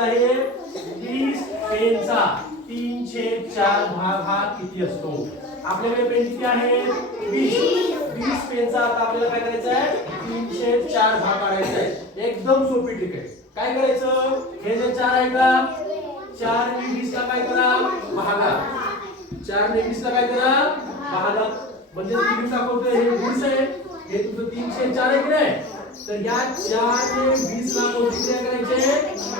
आहे. वीस पेनचा तीनशे चार भाग हा किती असतो? आपल्याकडे पेन किती आहे? वीस. वीस पेनचा आता आपल्याला काय करायचं आहे? तीनशे चार भाग काढायचा आहे. एकदम सोपी ट्रिक आहे. काय करायचं? हे जे चार आहे का? चार ने वीस ला काय करा? भागा. चार ने वीस ला काय करा? भागा. म्हणजे तुम्ही दाखवतोय? हे वीस आहे. हे तुमचं तीनशे चार आहे की नाही? तर या चार ने वीस ला